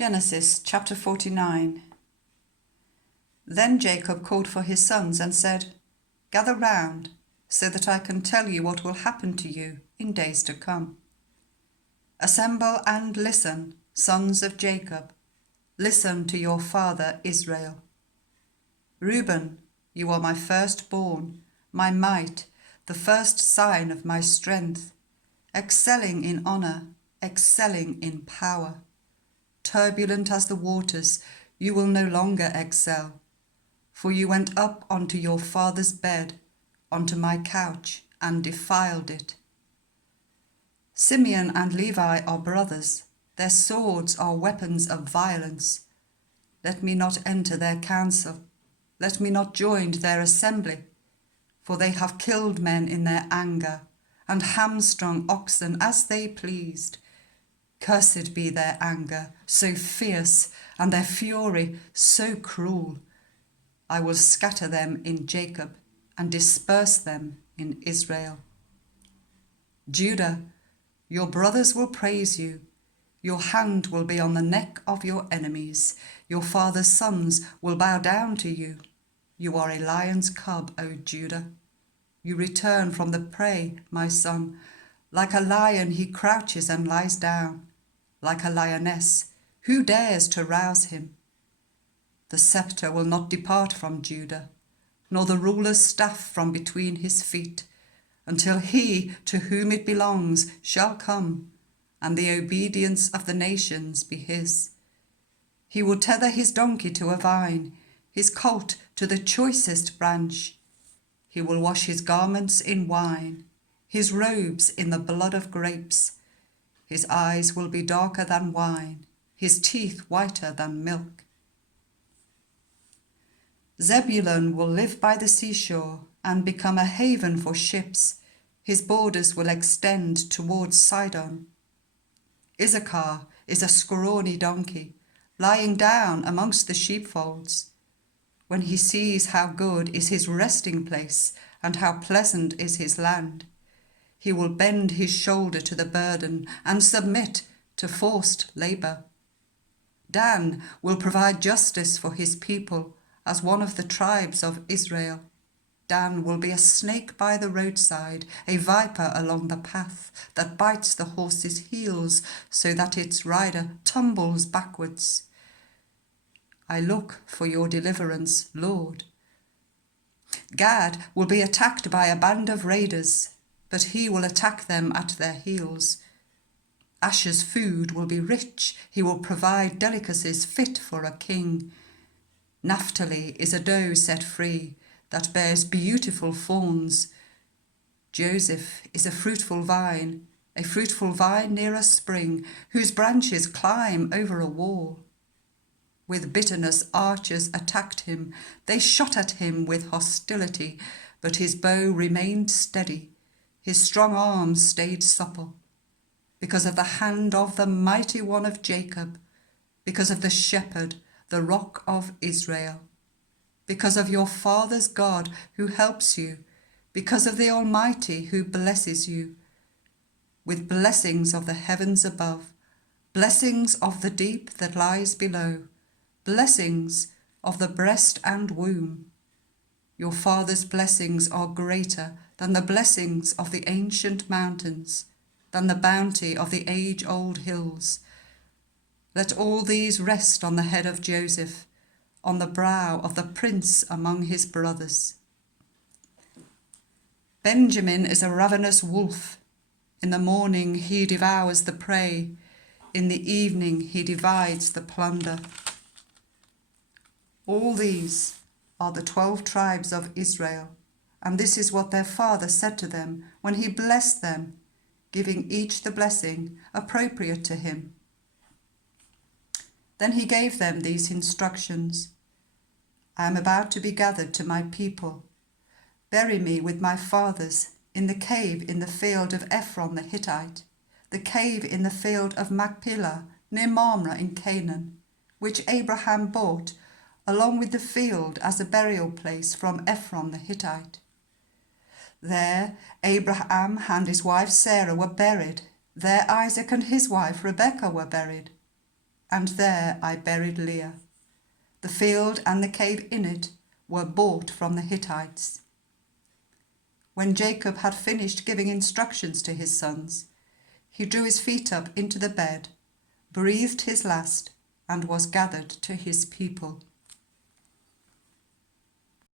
Genesis chapter 49. Then Jacob called for his sons and said, "Gather round, so that I can tell you what will happen to you in days to come. Assemble and listen, sons of Jacob. Listen to your father Israel. Reuben, you are my firstborn, my might, the first sign of my strength, excelling in honor, excelling in power. Turbulent as the waters, you will no longer excel, for you went up onto your father's bed, onto my couch, and defiled it. Simeon and Levi are brothers, their swords are weapons of violence. Let me not enter their council, let me not join their assembly, for they have killed men in their anger, and hamstrung oxen as they pleased. Cursed be their anger, so fierce, and their fury so cruel. I will scatter them in Jacob and disperse them in Israel. Judah, your brothers will praise you. Your hand will be on the neck of your enemies. Your father's sons will bow down to you. You are a lion's cub, O Judah. You return from the prey, my son. Like a lion he crouches and lies down. Like a lioness, who dares to rouse him? The scepter will not depart from Judah, nor the ruler's staff from between his feet, until he to whom it belongs shall come, and the obedience of the nations be his. He will tether his donkey to a vine, his colt to the choicest branch. He will wash his garments in wine, his robes in the blood of grapes. His eyes will be darker than wine, his teeth whiter than milk. Zebulun will live by the seashore and become a haven for ships. His borders will extend towards Sidon. Issachar is a scrawny donkey, lying down amongst the sheepfolds. When he sees how good is his resting place and how pleasant is his land, he will bend his shoulder to the burden and submit to forced labour. Dan will provide justice for his people as one of the tribes of Israel. Dan will be a snake by the roadside, a viper along the path that bites the horse's heels so that its rider tumbles backwards. I look for your deliverance, Lord. Gad will be attacked by a band of raiders, but he will attack them at their heels. Asher's food will be rich. He will provide delicacies fit for a king. Naphtali is a doe set free that bears beautiful fawns. Joseph is a fruitful vine near a spring, whose branches climb over a wall. With bitterness archers attacked him. They shot at him with hostility, but his bow remained steady. His strong arms stayed supple. Because of the hand of the mighty one of Jacob, because of the shepherd, the rock of Israel, because of your father's God who helps you, because of the Almighty who blesses you, with blessings of the heavens above, blessings of the deep that lies below, blessings of the breast and womb. Your father's blessings are greater than the blessings of the ancient mountains, than the bounty of the age-old hills. Let all these rest on the head of Joseph, on the brow of the prince among his brothers. Benjamin is a ravenous wolf. In the morning he devours the prey. In the evening he divides the plunder. All these are the 12 tribes of Israel, and this is what their father said to them when he blessed them, giving each the blessing appropriate to him. Then he gave them these instructions. I am about to be gathered to my people. Bury me with my fathers in the cave in the field of Ephron the Hittite, the cave in the field of Machpelah near Mamre in Canaan, which Abraham bought along with the field as a burial place from Ephron the Hittite. There Abraham and his wife Sarah were buried. There Isaac and his wife Rebekah were buried. and there I buried Leah. The field and the cave in it were bought from the Hittites. When Jacob had finished giving instructions to his sons, he drew his feet up into the bed, breathed his last, and was gathered to his people.